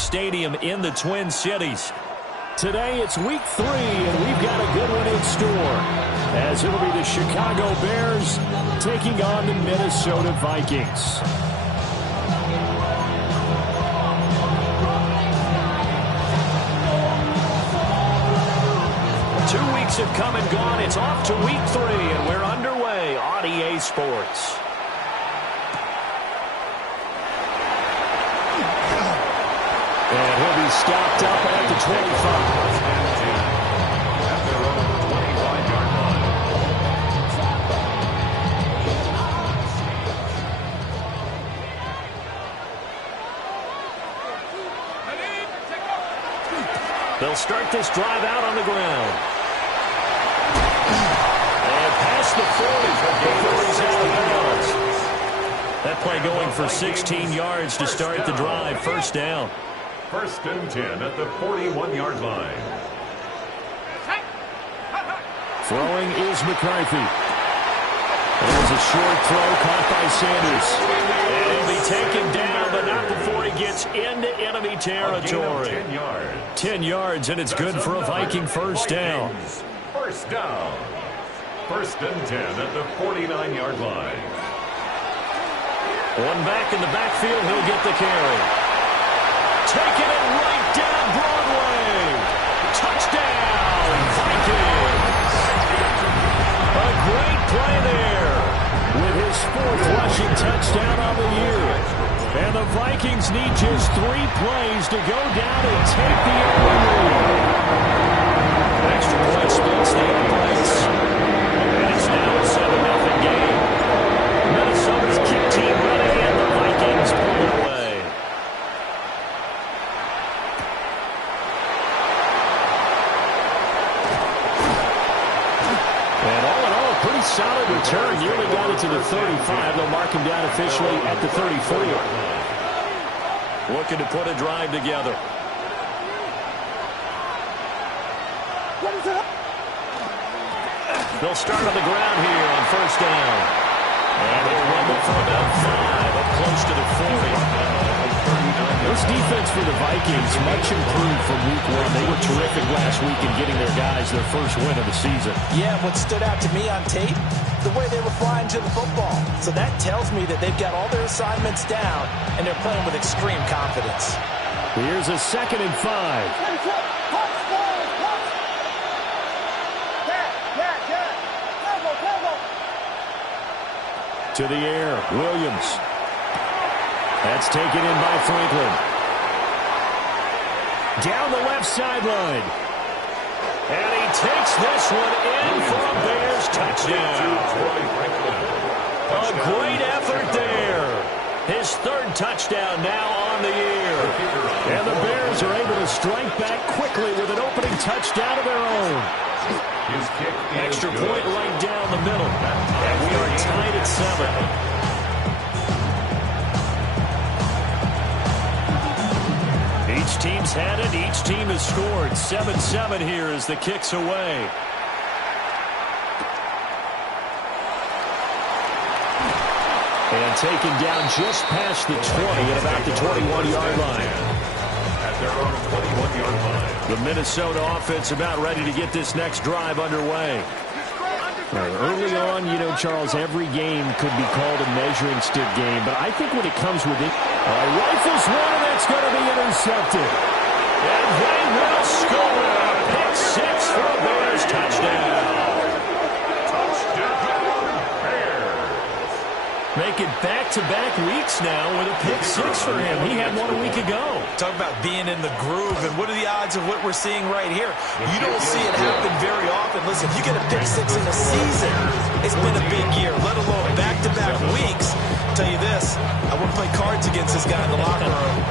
Stadium in the Twin Cities. Today it's week 3, and we've got a good one in store, as it'll be the Chicago Bears taking on the Minnesota Vikings. Have come and gone. It's off to week 3, and we're underway on EA Sports. And he'll be stopped up at the 25. At their own 25-yard line. They'll start this drive out on the ground. The 40 before he's out of bounds. That play going for 16 yards to start the drive. First down. 1st and 10 at the 41-yard line. Throwing is McCarthy. There's a short throw caught by Sanders. And he'll be taken down, but not before he gets into enemy territory. 10 yards. 10 yards, and it's good for a Viking first down. First down. 1st and 10 at the 49-yard line. One back in the backfield, he'll get the carry. Taking it right down Broadway. Touchdown, Vikings. A great play there with his 4th rushing touchdown on the year. And the Vikings need just 3 plays to go down and take the early lead. Extra point splits the uprights. It's now a 7-0 game. Minnesota's kick team ready, and the Vikings pull it away. And all in all, a pretty solid return. Nearly got it to the 35. They'll mark him down officially at the 34. Looking to put a drive together. They'll start on the ground here on first down. And they'll rumble for about 5, up close to the 40. This defense for the Vikings, much improved from week 1. They were terrific last week in getting their guys their first win of the season. Yeah, what stood out to me on tape, the way they were flying to the football. So that tells me that they've got all their assignments down, and they're playing with extreme confidence. Here's a 2nd and 5. To the air, Williams. That's taken in by Franklin. Down the left sideline. And he takes this one in for a Bears touchdown. A great effort there. His 3rd touchdown now on the year. And the Bears are able to strike back quickly with an opening touchdown of their own. Extra point right down the middle. And we are tied at 7. Each team's had it. Each team has scored. 7-7 here as the kick's away. And taken down just past the 20 at about the 21-yard line. At their own 21-yard line. The Minnesota offense about ready to get this next drive underway. Early on, you know, Charles, every game could be called a measuring stick game, but I think when it comes with it, rifles one, and that's going to be intercepted. And they will score. Pick 6 for a Bears touchdown. Making back-to-back weeks now with a pick 6 for him. He had one a week ago. Talk about being in the groove, and what are the odds of what we're seeing right here? You don't see it happen very often. Listen, if you get a pick 6 in a season, it's been a big year, let alone back-to-back weeks. I'll tell you this, I wouldn't play cards against this guy in the locker room.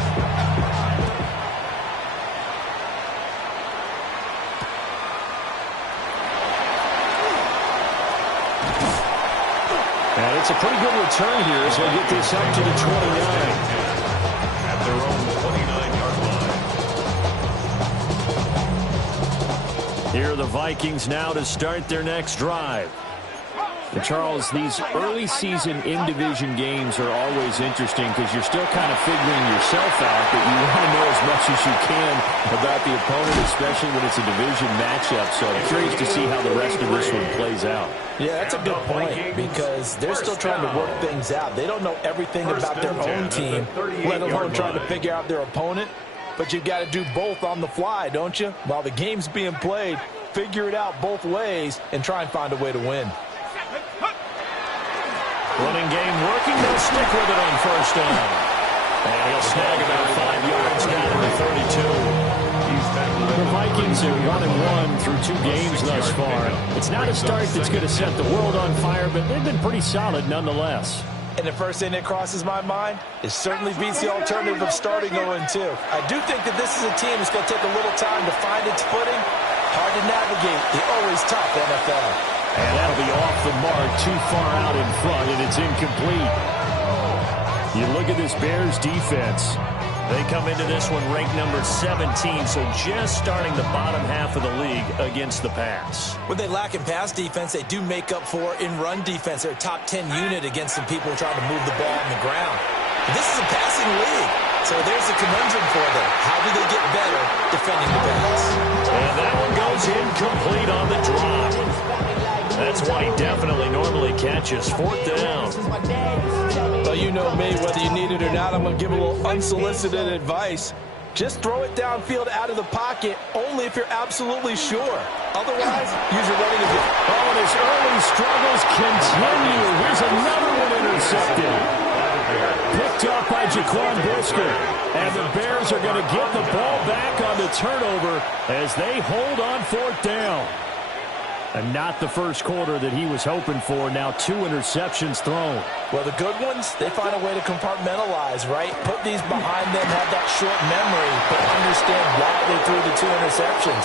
And it's a pretty good return here as they get this up to the 29. At their own 29-yard line. Here are the Vikings now to start their next drive. And Charles, these early season in-division games are always interesting because you're still kind of figuring yourself out, but you want to know as much as you can about the opponent, especially when it's a division matchup. So I'm curious to see how the rest of this one plays out. Yeah, that's a good point because they're still trying to work things out. They don't know everything about their own team, let alone trying to figure out their opponent. But you've got to do both on the fly, don't you? While the game's being played, figure it out both ways and try and find a way to win. Running game working. They'll stick with it on first down. And he'll snag about 5 yards down to the 32. The Vikings are 1-1 through 2 games thus far. It's not a start that's going to set the world on fire, but they've been pretty solid nonetheless. And the first thing that crosses my mind, it certainly beats the alternative of starting 0-2. I do think that this is a team that's going to take a little time to find its footing. Hard to navigate the always tough NFL. And that'll be off the mark, too far out in front, and it's incomplete. You look at this Bears defense. They come into this one ranked number 17, so just starting the bottom half of the league against the pass. When they lack in pass defense, they do make up for in run defense. They're a top 10 unit against some people trying to move the ball on the ground. This is a passing league, so there's a conundrum for them. How do they get better defending the pass? And that one goes incomplete on the drop. That's what he definitely normally catches. 4th down. Well, you know me, whether you need it or not, I'm going to give a little unsolicited advice. Just throw it downfield out of the pocket, only if you're absolutely sure. Otherwise, use your running again. Oh, and his early struggles continue. Here's another one intercepted. Picked up by Jaquan Brisker. And the Bears are going to get the ball back on the turnover as they hold on 4th down. And not the first quarter that he was hoping for. Now 2 interceptions thrown. Well, the good ones, they find a way to compartmentalize, right? Put these behind them, have that short memory, but understand why they threw the 2 interceptions.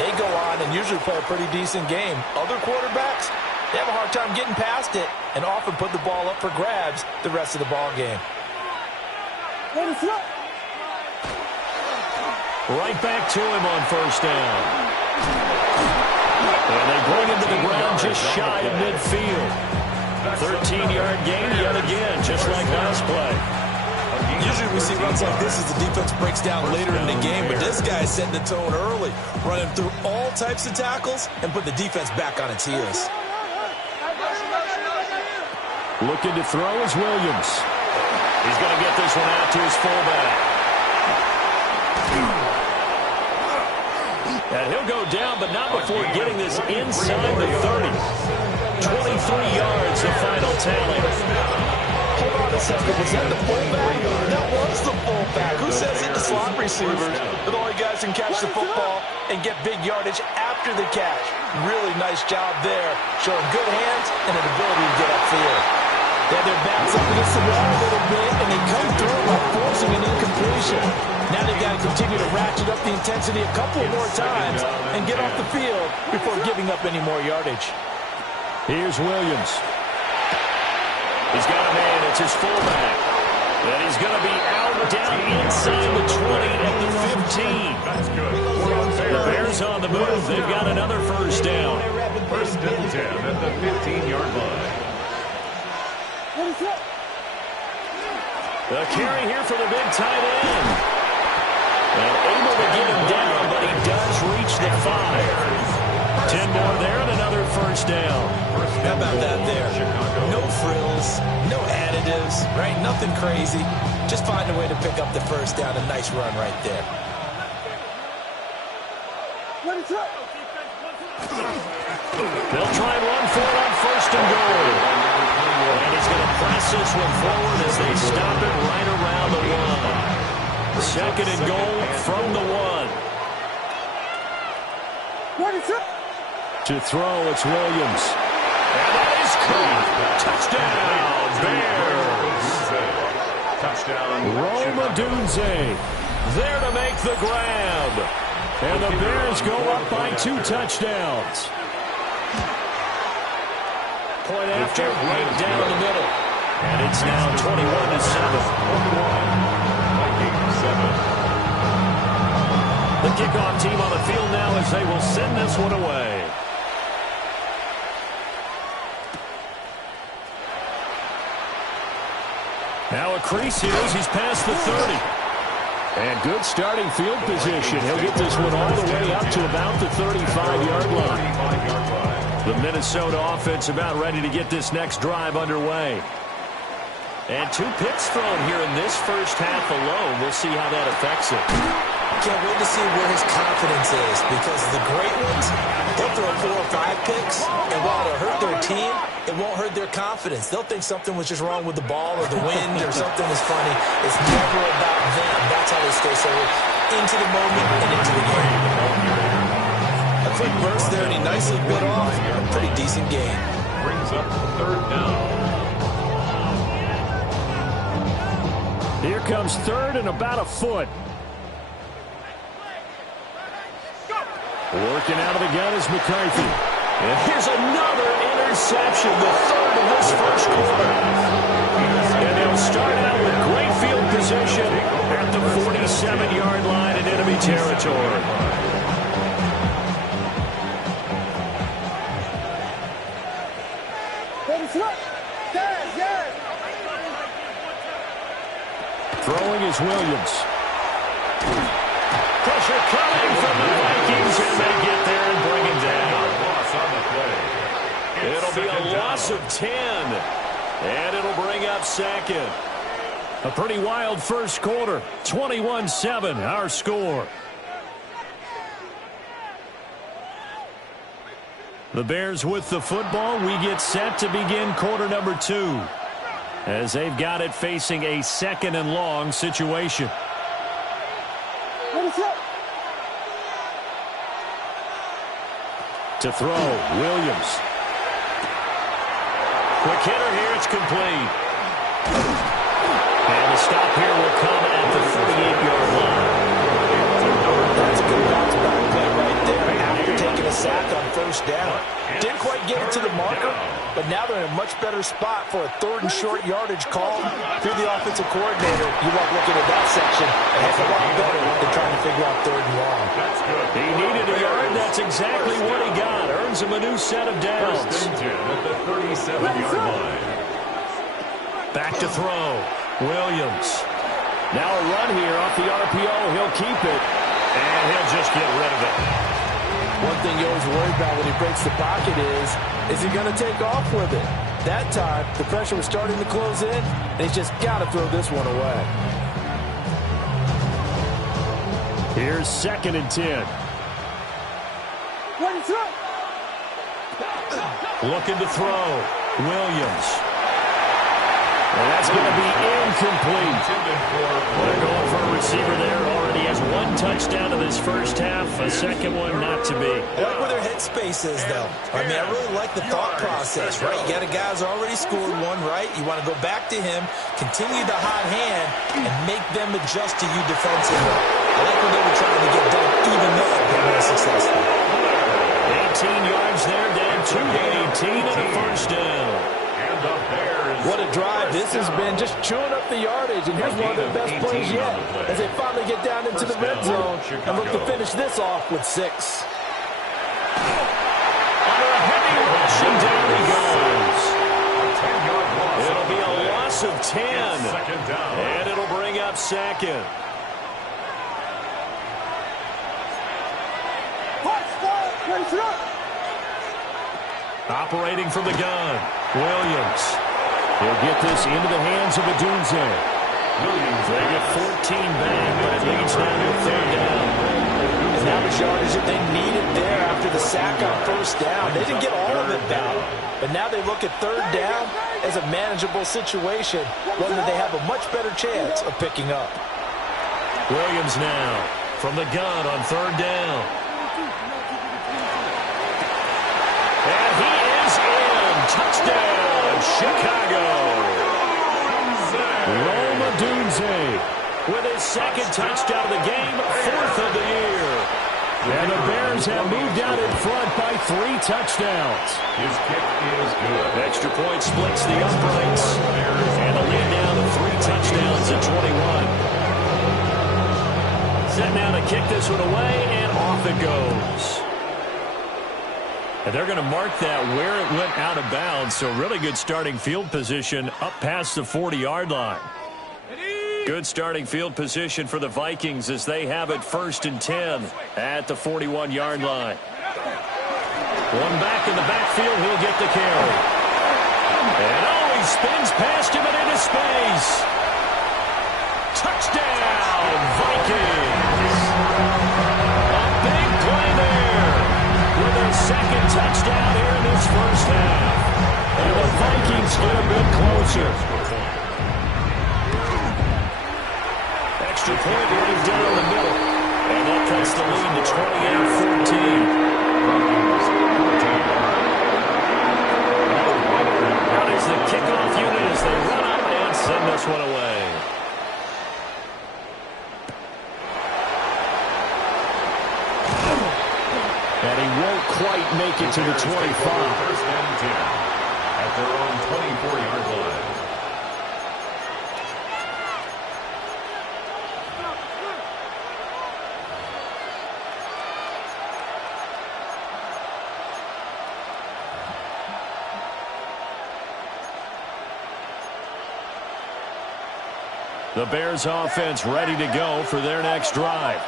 They go on and usually play a pretty decent game. Other quarterbacks, they have a hard time getting past it and often put the ball up for grabs the rest of the ball game. Right back to him on first down. And they bring him to the ground just shy of midfield. 13-yard gain yet again, just like last play. Usually we see runs like this as the defense breaks down later in the game, but this guy is setting the tone early, running through all types of tackles and put the defense back on its heels. Looking to throw is Williams. He's going to get this one out to his fullback. And he'll go down, but not before getting this inside the 30. 23 yards, the final tally. Hold on a second. Was that the fullback? That was the fullback. Who says it to slot receivers? But only guys can catch the football and get big yardage after the catch. Really nice job there, showing good hands and an ability to get upfield. They have their backs up against the wall a little bit, and they come through by forcing an incompletion. Now they've got to continue to ratchet up the intensity a couple more times and get off the field before giving up any more yardage. Here's Williams. He's got a man. It's his fullback. And he's going to be out down inside the 20 at the 15. That's good. The Bears on the move. They've got another first down. 1st and 10 at the 15-yard line. The carry here for the big tight end. And able to get him down, but he does reach the 5. 10 more there and another first down. How about that there? No frills, no additives, right? Nothing crazy. Just find a way to pick up the first down. A nice run right there. They'll try and run for it on 1st and goal. And he's going to press this one forward as they stop it right around the 1. 2nd and goal from the 1. To throw, it's Williams. And that is caught. Touchdown, Bears. Touchdown. Rome Odunze there to make the grab. And the Bears go up by 2 touchdowns. Point after, right down the middle. And it's now 21-7. The kickoff team on the field now as they will send this one away. crease here as he's past the 30. And good starting field position. He'll get this one all the way up to about the 35-yard line. The Minnesota offense about ready to get this next drive underway. And 2 picks thrown here in this first half alone. We'll see how that affects it. Can't wait to see where his confidence is, because the great ones, they'll throw 4 or 5 picks, and while it'll hurt their team, it won't hurt their confidence. They'll think something was just wrong with the ball or the wind or something was funny. It's never about them. That's how they stay so into the moment and into the game. A quick burst there, and he nicely bit off a pretty decent gain. Brings up the 3rd down. Here comes 3rd and about a foot. Working out of the gun is McCarthy. And here's another interception, the 3rd in this first quarter. And they'll start out with great field position at the 47-yard line in enemy territory. Throwing is Williams. Pressure coming from the Vikings, and they get there and bring him down. It'll be a loss of 10, and it'll bring up 2nd. A pretty wild first quarter. 21-7, our score. The Bears with the football. We get set to begin quarter number 2. As they've got it facing a 2nd and long situation. To throw, Williams. Quick hitter here, it's complete. And the stop here will come at the 48-yard line. That's a good bounce back play right there after taking a sack on 1st down. Didn't quite get it to the marker, but now they're in a much better spot for a 3rd and short yardage call. If you're the offensive coordinator, you love looking at that section a heck of a lot better than trying to figure out 3rd and long. He needed a yard. That's exactly what he got. Earns him a new set of downs. 1st and 10 at the 37-yard line. Back to throw. Williams. Now a run here off the RPO. He'll keep it. And he'll just get rid of it. One thing you always worry about when he breaks the pocket is he going to take off with it? That time, the pressure was starting to close in, and he's just got to throw this one away. Here's 2nd and 10. Looking to throw. Williams. And that's going to be incomplete. They're going for a receiver there. Already has 1 touchdown in this first half. A 2nd one not to be. I like where their headspace is, though. I mean, I really like the thought process, right? You got a guy who's already scored 1, right? You want to go back to him, continue the hot hand, and make them adjust to you defensively. I like what they were trying to get done, even though they were successful. 18 yards there, down to 18 and a 1st down. What a drive. This has been just chewing up the yardage, and here's one of their best plays yet as they finally get down into the red zone and look to finish this off with 6. Under a heavy rush, and down he goes. It'll be a loss of 10, and it'll bring up 2nd. Operating from the gun, Williams. He'll get this into the hands of Adunze. They get 14 back, but it leads down to a 3rd down. And now the yardage that they needed there after the sack on 1st down. They didn't get all of it back, but now they look at 3rd down as a manageable situation, one that they have a much better chance of picking up. Williams now from the gun on 3rd down. And he is in. Touchdown, Chicago. Rome Odunze with his 2nd touchdown of the game, 4th of the year. And the Bears have moved out in front by 3 touchdowns. His kick is good. Extra point splits the uprights. And a lead down to 3 touchdowns at 21. Set now to kick this one away, and off it goes. And they're going to mark that where it went out of bounds, so really good starting field position up past the 40-yard line. Good starting field position for the Vikings as they have it 1st and 10 at the 41-yard line. One back in the backfield, he'll get the carry. And he spins past him and into space. Touchdown, Vikings. A big play there with a second touchdown here in this first half. And the Vikings get a bit closer. Extra point right down the middle. And that cuts the lead to 28-14. Now there's the kickoff unit as they run up and send this one away. And he won't quite make it to the 25. 1st and 10 at their own 24-yard line. The Bears offense ready to go for their next drive.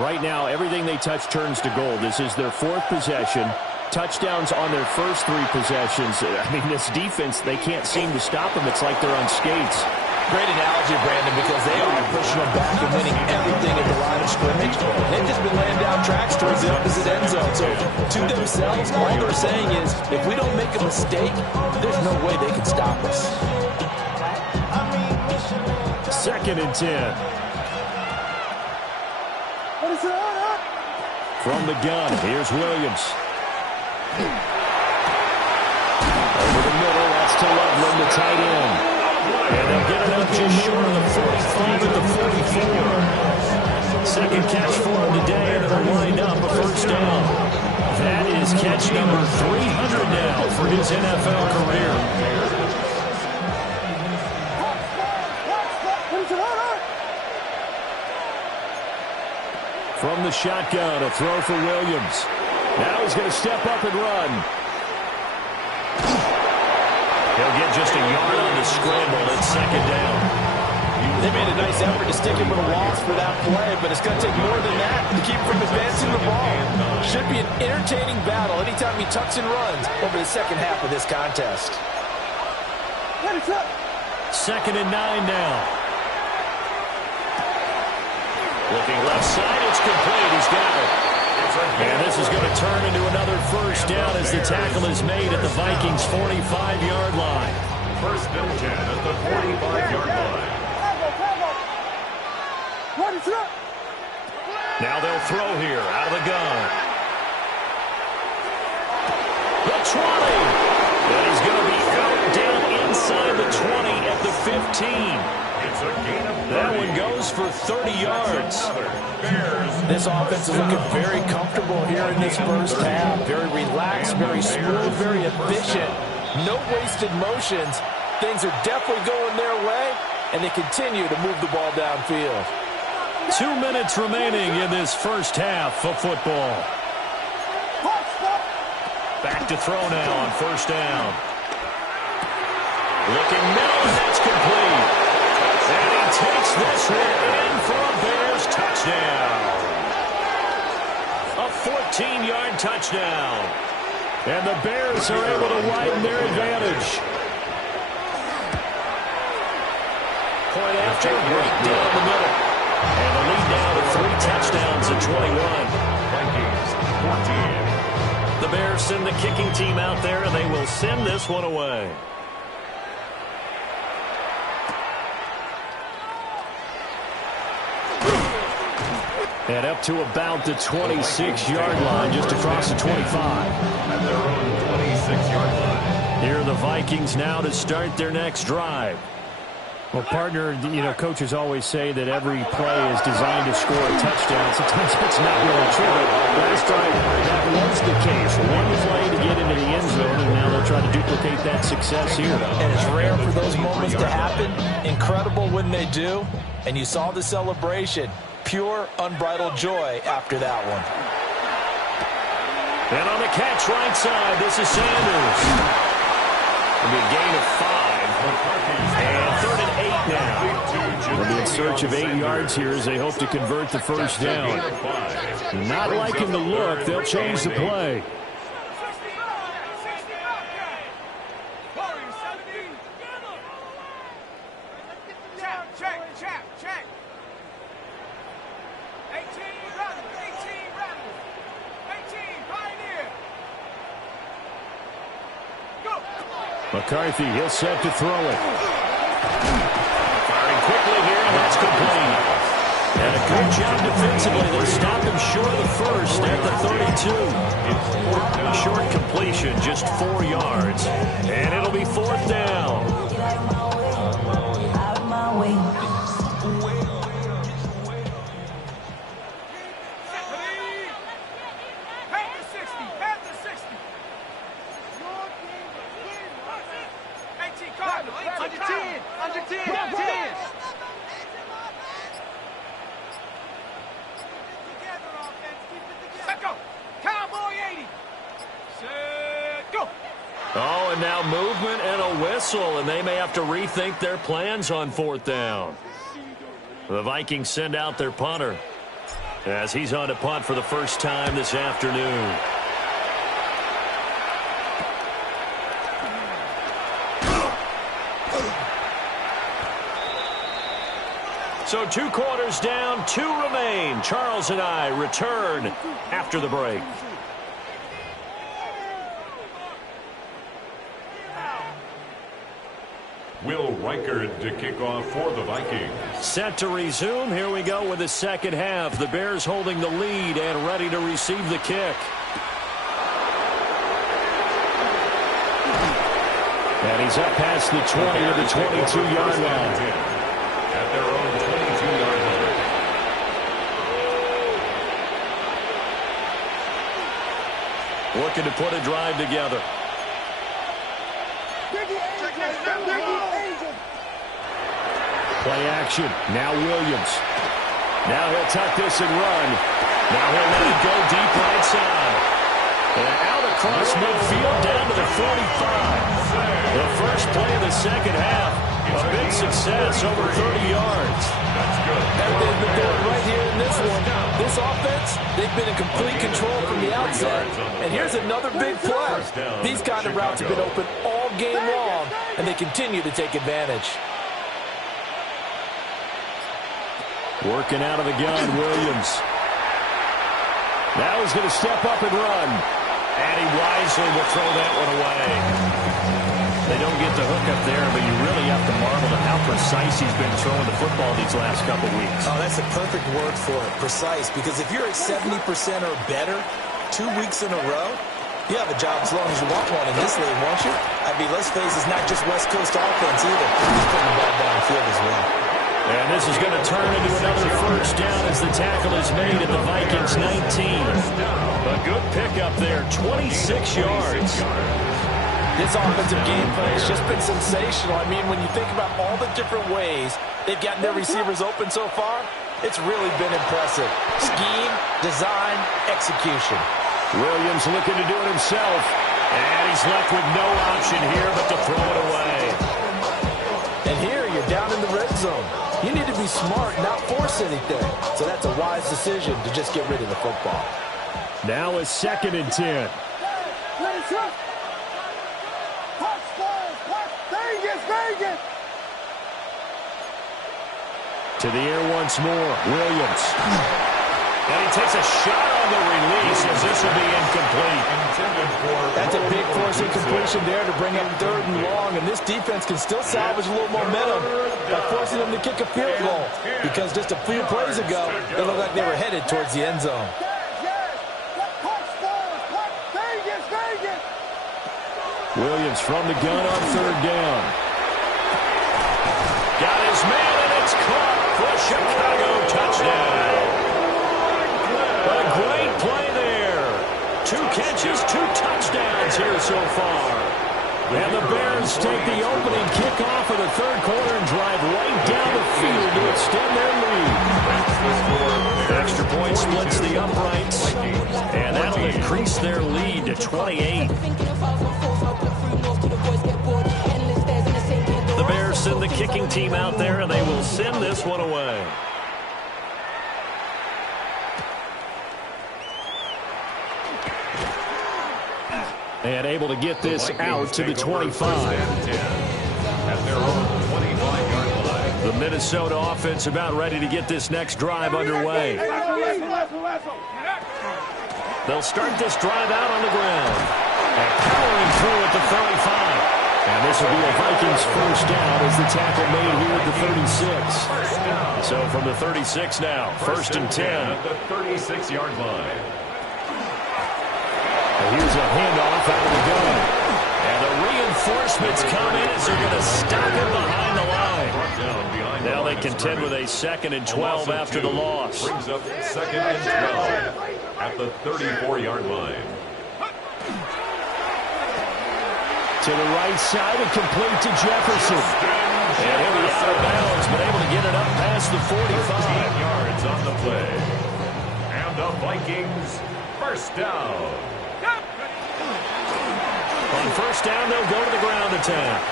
Right now, everything they touch turns to gold. This is their 4th possession. Touchdowns on their first 3 possessions. I mean, this defense, they can't seem to stop them. It's like they're on skates. Great analogy, Brandon, because they are pushing them back and winning everything at the line of scrimmage. They've just been laying down tracks towards the opposite end zone. So to themselves, all they're saying is, if we don't make a mistake, there's no way they can stop us. 2nd and 10. From the gun, here's Williams. Over the middle, that's to Loveland, the tight end. And they'll get it up just short of the 45 at the 44. Second catch for him today, and it'll wind up a first down. That is catch number 300 now for his NFL career. From the shotgun, a throw for Williams. Now he's going to step up and run. He'll get just a yard on the scramble at 2nd down. They made a nice effort to stick him with a loss for that play, but it's going to take more than that to keep from advancing the ball. Should be an entertaining battle anytime he tucks and runs over the second half of this contest. 2nd and 9 now. Looking left side, it's complete. He's got it. And this is going to turn into another first down as the tackle is made at the Vikings' 45-yard line. 1st and 10 at the 45-yard line. Now they'll throw here out of the gun. The 20. And he's going to be out down inside the 20 at the 15. That one goes for 30 yards. This offense is looking very comfortable here in this first half. Very relaxed, very smooth, very efficient. No wasted motions. Things are definitely going their way, and they continue to move the ball downfield. 2 minutes remaining in this first half of football. Back to throw now on first down. Looking middle, and that's complete. And he takes this one in for a Bears touchdown. A 14-yard touchdown. And the Bears are able to widen their advantage. Point after, right down the middle. And the lead now to 3 touchdowns at 21. Vikings 14. The Bears send the kicking team out there, and they will send this one away. And up to about the 26-yard line, just across the 25. At their own 26-yard line. Here are the Vikings now to start their next drive. Well, partner, you know, coaches always say that every play is designed to score a touchdown. Sometimes that's not really true, but last drive, that was the case. One play to get into the end zone, and now they'll try to duplicate that success here. And it's rare for those moments to happen. Incredible when they do. And you saw the celebration. Pure, unbridled joy after that one. And on the catch right side, this is Sanders. It'll be a gain of 5. And 3rd and 8 now. They'll be in search of 8 yards here as they hope to convert the first down. Not liking the look. They'll change the play. McCarthy, he'll set to throw it. Firing quickly here, and that's complete. And a good job defensively. They stop him short of the first at the 32. Short completion, just 4 yards. And it'll be fourth down. Oh, and now movement and a whistle, and they may have to rethink their plans on fourth down. The Vikings send out their punter as he's on to punt for the first time this afternoon. So 2 quarters down, 2 remain. Charles and I return after the break. Will Reichard to kick off for the Vikings. Set to resume. Here we go with the second half. The Bears holding the lead and ready to receive the kick. And he's up past the 20 to the 22-yard line. At their own 22-yard line. Looking to put a drive together. Play action. Now Williams. Now he'll tuck this and run. Now he'll let it go deep right side. And out across midfield down to the 45. The first play of the second half. A big success, over 30 yards. That's good. And they've been doing right here in this one. This offense, they've been in complete control from the outset. And here's another big play. These kind of routes have been open all game long, and they continue to take advantage. Working out of the gun, Williams. Now he's going to step up and run. And he wisely will throw that one away. They don't get the hook up there, but you really have to marvel at how precise he's been throwing the football these last couple weeks. Oh, that's a perfect word for it, precise, because if you're at 70% or better 2 weeks in a row, you have a job as long as you want one in this league, won't you? I mean, let's face it, it's not just West Coast offense either. He's putting the ball downfield as well. And this is going to turn into another first down as the tackle is made at the Vikings 19. A good pickup there, 26 yards. This offensive game plan has just been sensational. I mean, when you think about all the different ways they've gotten their receivers open so far, it's really been impressive. Scheme, design, execution. Williams looking to do it himself. And he's left with no option here but to throw it away. And here you're down in the red zone. You need to be smart, not force anything. So that's a wise decision to just get rid of the football. Now a 2nd and 10. To the air once more, Williams. And he takes a shot on the release as this will be incomplete. That's a big force incompletion there to bring up 3rd and long, and this defense can still salvage a little momentum by forcing them to kick a field goal, because just a few plays ago, it looked like they were headed towards the end zone. Williams from the gun on 3rd down. Got his man, and it's caught for a Chicago touchdown. A great play there. 2 catches, 2 touchdowns here so far. And the Bears take the opening kickoff of the 3rd quarter and drive right down the field to extend their lead. Extra point splits the uprights, and that'll increase their lead to 28. The Bears Jefferson, the kicking team out there, and they will send this one away. And able to get this out to the 25. At their own 25-yard line. The Minnesota offense about ready to get this next drive underway. They'll start this drive out on the ground. And powering through at the 35. And this will be a Vikings first down as the tackle made here at the 36. So from the 36 now, first and 10. At the 36-yard line. Here's a handoff out of the gun. And the reinforcements come in as they're going to stop him behind the line. Now they contend with a 2nd and 12 after the loss. Brings up 2nd and 12 at the 34-yard line. To the right side and complete to Jefferson. And he'll be out of bounds, but able to get it up past the 45. 15 yards on the play. And the Vikings first down. On first down, they'll go to the ground attack.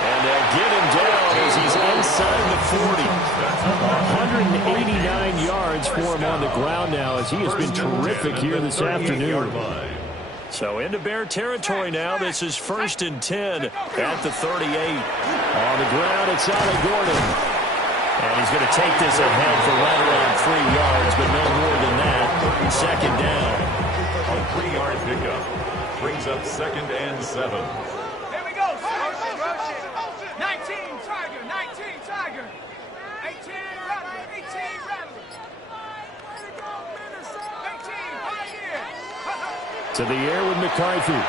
And they'll get him down as he's inside the 40. 189 yards for him on the ground now as he has been terrific here this afternoon. So into Bear territory now. This is first and 10 at the 38. On the ground, it's Ollie Gordon. And he's going to take this ahead for right around 3 yards, but no more than that. Second down. A 3-yard pickup brings up 2nd and 7. Here we go. 19 Tiger, 19 Tiger. 18 Rattler, 18 Rattler. 18 Pioneer. To the air with McCarthy.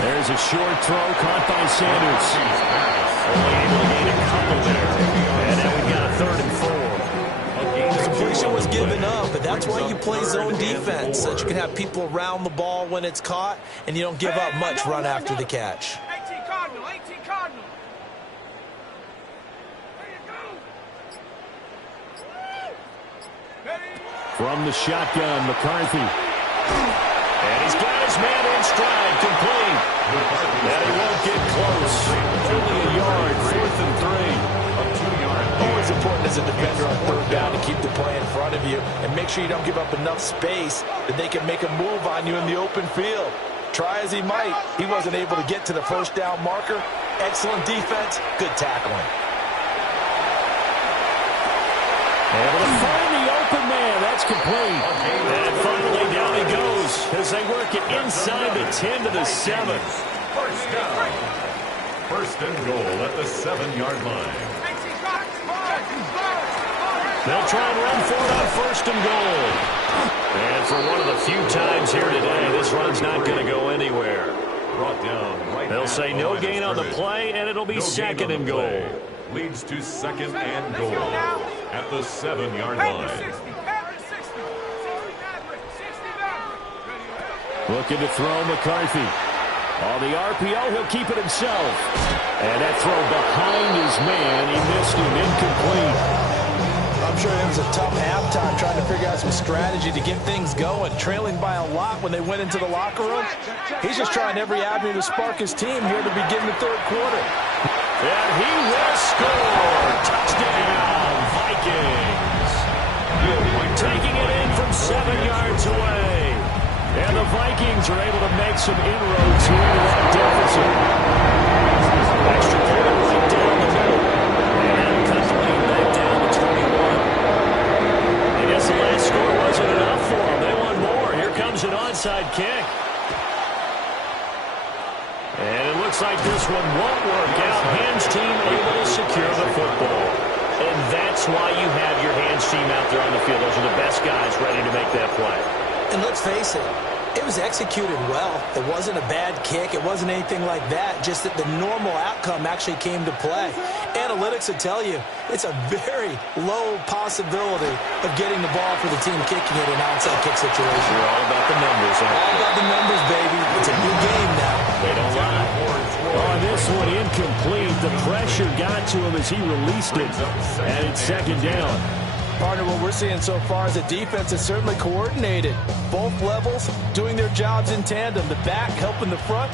There's a short throw caught by Sanders. Only able to gain a couple there. And now we've got a 3rd and 4. The completion was given up, but that's why you play zone defense, so that you can have people around the ball when it's caught, and you don't give up much run after the catch. 18 Cardinal, 18 Cardinal. From the shotgun, McCarthy. And he's got his man in stride, complete. And he won't get close. Only a yard, 4th and 3. Always important as a defender on 3rd down to keep the play in front of you and make sure you don't give up enough space that they can make a move on you in the open field. Try as he might, he wasn't able to get to the first down marker. Excellent defense, good tackling. Able to find the open man. That's complete. And finally down he goes as they work it inside the 10 to the 7. First down. First and goal at the 7-yard line. They'll try and run for it on first and goal. And for one of the few times here today, this run's not going to go anywhere. Brought down right. They'll say no gain on the play, and it'll be 2nd and goal. Leads to 2nd and goal at the 7-yard line. Looking to throw McCarthy. On the RPO, he'll keep it himself. And that throw behind his man, he missed him, incomplete. I'm sure it was a tough halftime trying to figure out some strategy to get things going, trailing by a lot when they went into the locker room. He's just trying every avenue to spark his team here to begin the 3rd quarter. And he will score. Touchdown, Vikings. Taking it in from 7 yards away. And the Vikings are able to make some inroads here into that deficit. Extra point right down the middle. And cut the lead back down to 21. I guess the last score wasn't enough for them. They want more. Here comes an onside kick. And it looks like this one won't work out. Hands team able to secure the football. And that's why you have your hands team out there on the field. Those are the best guys ready to make that play. And let's face it, it was executed well. It wasn't a bad kick. It wasn't anything like that. Just that the normal outcome actually came to play. Analytics will tell you it's a very low possibility of getting the ball for the team kicking it in an outside kick situation. We're all about the numbers. All about the numbers, baby. It's a new game now. They don't lie. On this one, incomplete. The pressure got to him as he released it. And it's 2nd down. Partner, what we're seeing so far is the defense is certainly coordinated. Both levels doing their jobs in tandem. The back helping the front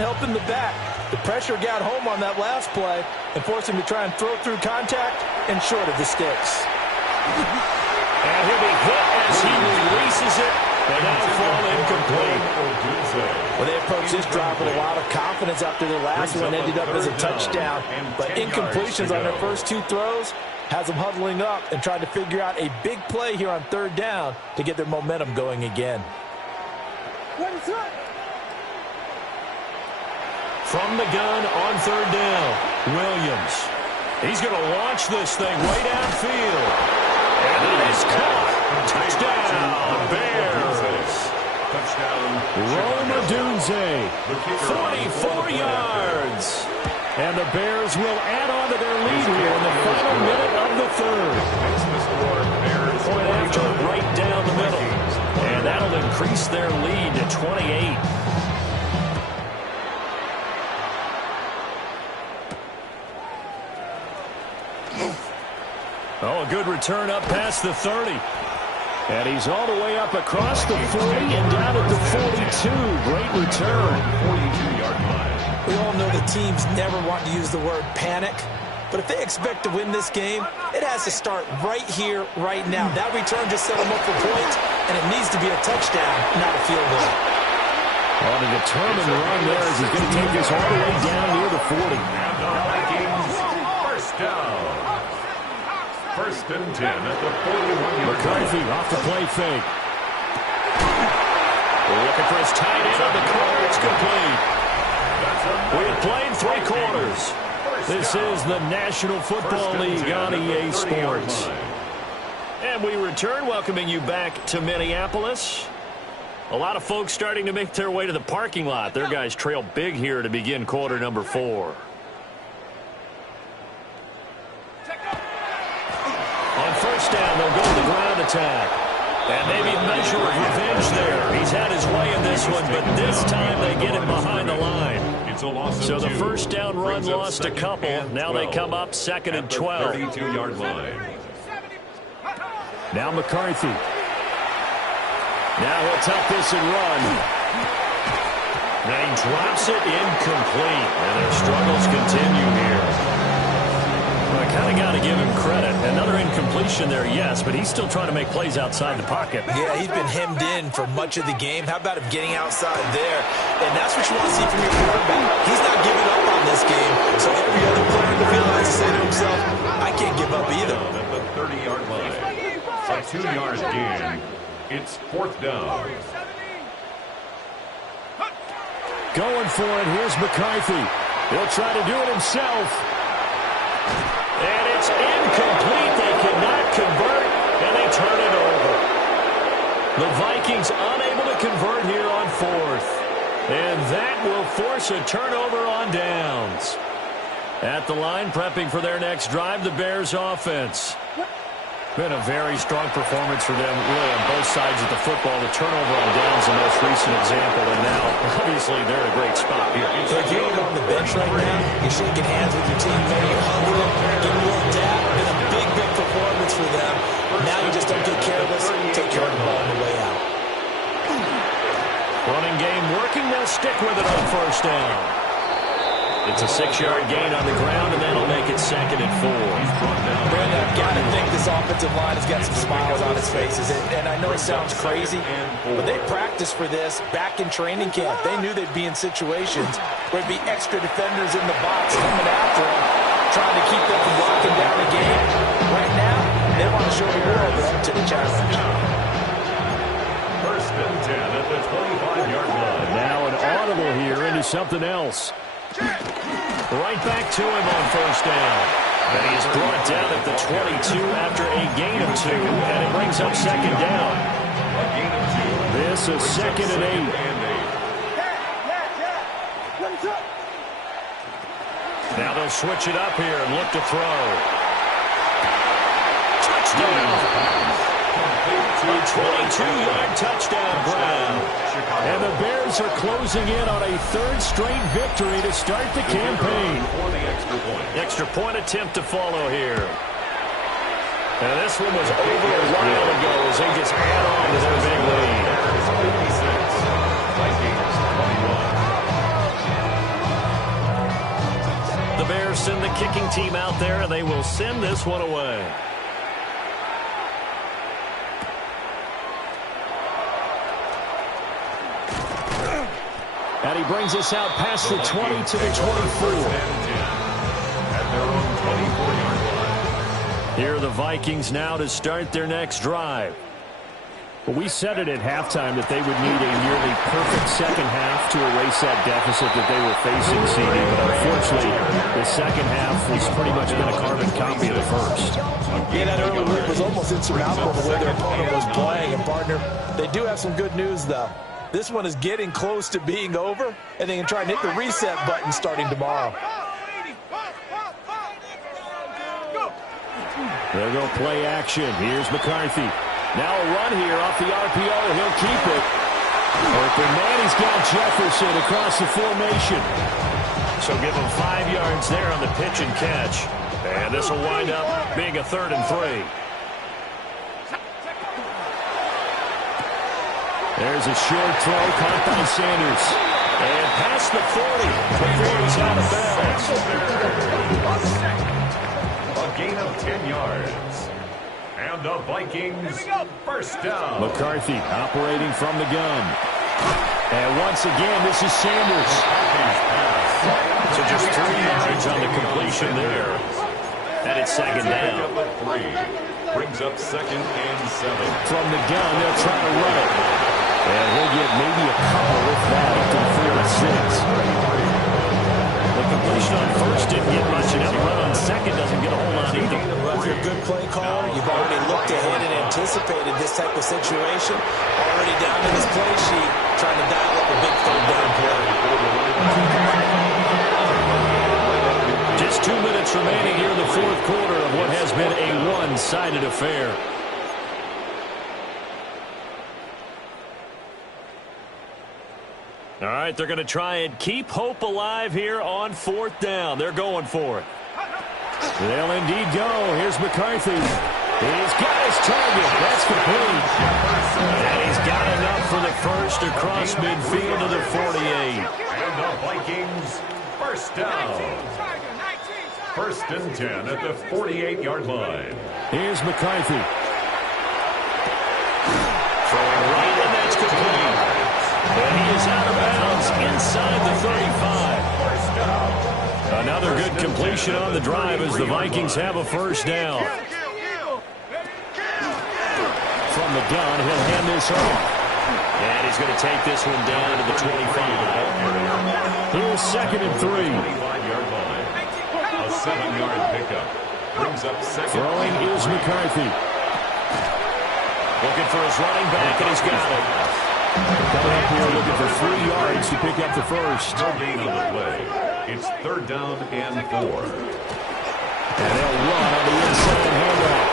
helping the back. The pressure got home on that last play and forced him to try and throw through contact and short of the sticks. And he'll be hit as he releases it, and that'll fall incomplete. Well, they approached this drive with a lot of confidence after their last one ended up as a touchdown. But incompletions on their first two throws has them huddling up and trying to figure out a big play here on third down to get their momentum going again. From the gun on third down, Williams. He's going to launch this thing way downfield. And it is caught. Touchdown, Bears. Rome Odunze, 44 yards. And the Bears will add on to their lead here in the final minute of the third. Point after, right down the middle. And that'll increase their lead to 28. Oh, a good return up past the 30. And he's all the way up across the 40 and down at the 42. Great return. 42-yard line. We all know the teams never want to use the word panic. But if they expect to win this game, it has to start right here, right now. That return just set them up for points, and it needs to be a touchdown, not a field goal. On a determined run there as he's going to take this all the way down near the 40. And the Vikings, first down. First and 10 at the 41-yard McCarthy line. off the play fake. Looking for his tight end on the corner. It's complete. We have played 3 quarters. This is the National Football League on EA Sports. And we return, welcoming you back to Minneapolis. A lot of folks starting to make their way to the parking lot. Their guys trail big here to begin quarter number 4. On first down, they'll go to the ground attack. And maybe a measure of revenge there. He's had his way in this one, but this time they get him behind the line. So the first down run lost a couple. Now they come up second and 12. 32-yard line. Now McCarthy. Now he'll tuck this and run. Now he drops it incomplete. And their struggles continue here. Well, I kind of got to give him credit. Another incompletion there, yes, but he's still trying to make plays outside the pocket. Yeah, he's been hemmed in for much of the game. How about him getting outside there? And that's what you want to see from your quarterback. He's not giving up on this game. So every other player in the field has to say to himself, I can't give up either. At the 30-yard line. A 2-yard gain. It's fourth down. Going for it. Here's McCarthy. He'll try to do it himself. And it's incomplete. They cannot convert, and they turn it over. The Vikings unable to convert here on fourth. And that will force a turnover on downs. At the line, prepping for their next drive, the Bears offense. Been a very strong performance for them, really, on both sides of the football. The turnover on downs, the most recent example, and now, obviously, they're in a great spot here. So if you're on the bench right now, you're shaking hands with your teammate, you're hugging them, getting a little dap. Been a big, big performance for them. Now you just don't get careless. Take care of the ball on the way out. Running game working. They'll stick with it on first down. It's a 6-yard gain on the ground, and that'll make it second and 4. Brandon, I've got to think this offensive line has got some smiles on its faces. And I know it sounds crazy, but they practiced for this back in training camp. They knew they'd be in situations where there'd be extra defenders in the box coming after them, trying to keep them from locking down the game. Right now, they want to show the world they're up to the challenge. First and 10 at the 25-yard line. Now an audible here into something else. Right back to him on first down. And he is brought down at the 22 after a gain of 2, and it brings up second down. A gain of 2. This is second and 8. Now they'll switch it up here and look to throw. Touchdown! A 22-yard touchdown grab. And the Bears are closing in on a third straight victory to start the campaign. For the extra point. Extra point attempt to follow here. And this one was over a while ago as they just add on to their big lead. 56, Vikings 21. send the kicking team out there, and they will send this one away. And he brings us out past the 20 to the 24. At their own 24-yard line. Here are the Vikings now to start their next drive. Well, we said it at halftime that they would need a nearly perfect second half to erase that deficit that they were facing, CD. But unfortunately, the second half has pretty much been a carbon copy of the first. Yeah, that early lead was almost insurmountable the way their opponent was playing. And, partner, they do have some good news, though. This one is getting close to being over, and they can try and hit the reset button starting tomorrow. They'll go play action. Here's McCarthy. Now a run here off the RPO. He'll keep it. Open man, he's got Jefferson across the formation. So give him 5 yards there on the pitch and catch. And this will wind up being a 3rd and 3. There's a short throw caught by Sanders. And past the 40 before he's out of bounds. A gain of 10 yards. And the Vikings first down. McCarthy operating from the gun. And once again, this is Sanders. So just 3 yards on the completion there. And it's second down. Brings up 2nd and 7. From the gun, they'll try to run it. And he'll get maybe a couple with that up to the 4 and 6. The completion on first didn't get much, and the run on second doesn't get a whole lot either. Well, if you're a good play caller, you've already looked ahead and anticipated this type of situation. Already down to this play sheet, trying to dial up a big 3rd down play. Just 2 minutes remaining here in the 4th quarter of what has been a one-sided affair. All right, they're going to try and keep hope alive here on 4th down. They're going for it. They'll indeed go. Here's McCarthy. He's got his target. That's complete. And he's got enough for the first across midfield to the 48. And the Vikings first down. 1st and 10 at the 48-yard line. Here's McCarthy. Throwing right, and that's complete. And he is out of bounds inside the 35. Another good completion on the drive as the Vikings have a first down. From the gun, he'll hand this off. And he's going to take this one down to the 25. Here's 2nd and 3. 25-yard line. A 7-yard pickup. Brings up 2nd. Throwing is McCarthy. Looking for his running back, and he's got it. Coming up here looking for 3 yards to pick up the first. No gain on the play. It's 3rd down and 4. And they'll run on the inside handoff.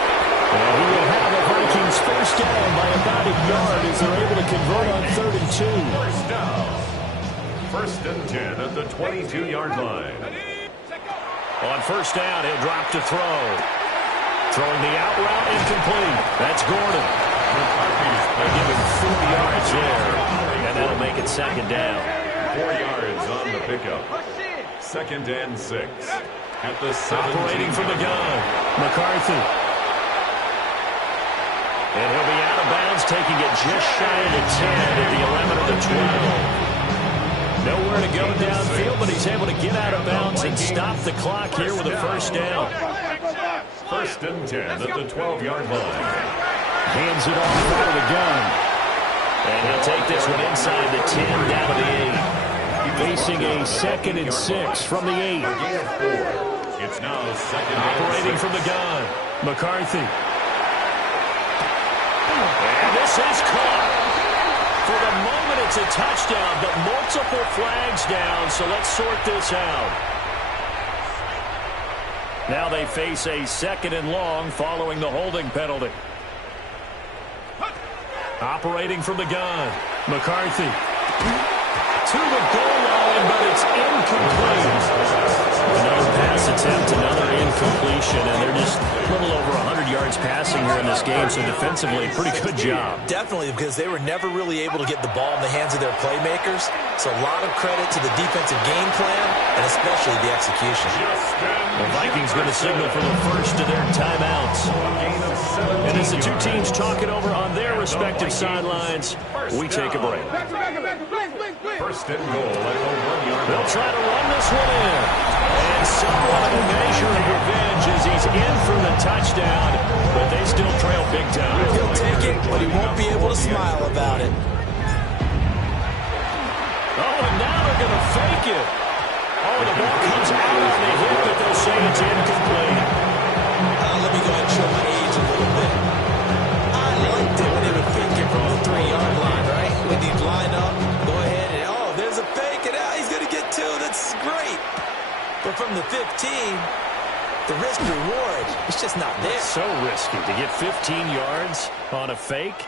And he will have the Vikings first down by about a yard as they're able to convert on 3rd and 2. First down. 1st and 10 at the 22-yard line. On first down, he'll drop to throw. Throwing the out route incomplete. That's Gordon. They'll give him 4 yards there, and that'll make it 2nd down. 4 yards on the pickup. 2nd and 6. At the 17. Operating from the gun, McCarthy. And he'll be out of bounds, taking it just shy of the 10 at the 11 of the 12. Nowhere to go downfield, but he's able to get out of bounds and stop the clock here with a first down. 1st and 10 at the 12-yard line. Hands it off out of the gun. And he'll take this one inside the 10 down to the 8. Facing a 2nd and 6 from the 8. Gain of 4. It's now 2nd and 6. Operating from the gun, McCarthy. And this is caught. For the moment, it's a touchdown, but multiple flags down, so let's sort this out. Now they face a 2nd and long following the holding penalty. Operating from the gun, McCarthy. to the goal line, but it's incomplete. Another pass attempt, another incompletion, and they're just a little over 100 yards passing here in this game, so defensively, pretty good job. Definitely, because they were never really able to get the ball in the hands of their playmakers. So a lot of credit to the defensive game plan, and especially the execution. The Vikings going to signal for the first of their timeouts. And as the two teams talk it over on their respective sidelines, we take a break. First and goal at the 1 yard. They'll try to run this one in. And somewhat of a measure of revenge as he's in for the touchdown, but they still trail big time. He'll take it, but he won't be able to smile about it. Oh, and now they're going to fake it. Oh, the ball comes out on the hit, but they'll say it's incomplete. Let me go ahead and show my age a little bit. I liked it when they would fake it from the 3-yard line, right? When he'd line up, go ahead and, oh, there's a fake, and he's going to get 2. That's great. But from the 15, the risk-reward is just not there. It's so risky to get 15 yards on a fake.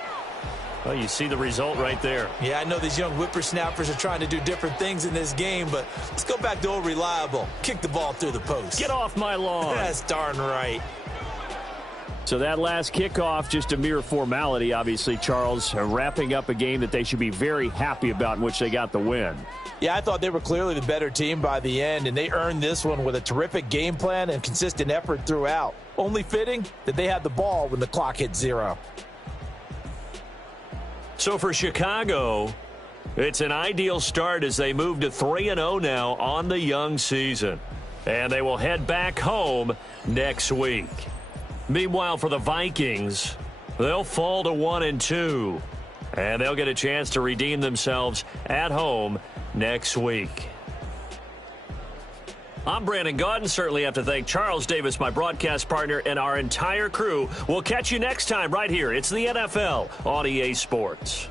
Well, you see the result right there. Yeah, I know these young whippersnappers are trying to do different things in this game, but let's go back to old reliable. Kick the ball through the post. Get off my lawn. That's darn right. So that last kickoff, just a mere formality, obviously, Charles, wrapping up a game that they should be very happy about in which they got the win. Yeah, I thought they were clearly the better team by the end, and they earned this one with a terrific game plan and consistent effort throughout. Only fitting that they had the ball when the clock hit 0. So for Chicago, it's an ideal start as they move to 3-0 now on the young season. And they will head back home next week. Meanwhile, for the Vikings, they'll fall to 1-2. And they'll get a chance to redeem themselves at home next week. I'm Brandon Gaudin. Certainly have to thank Charles Davis, my broadcast partner, and our entire crew. We'll catch you next time right here. It's the NFL on EA Sports.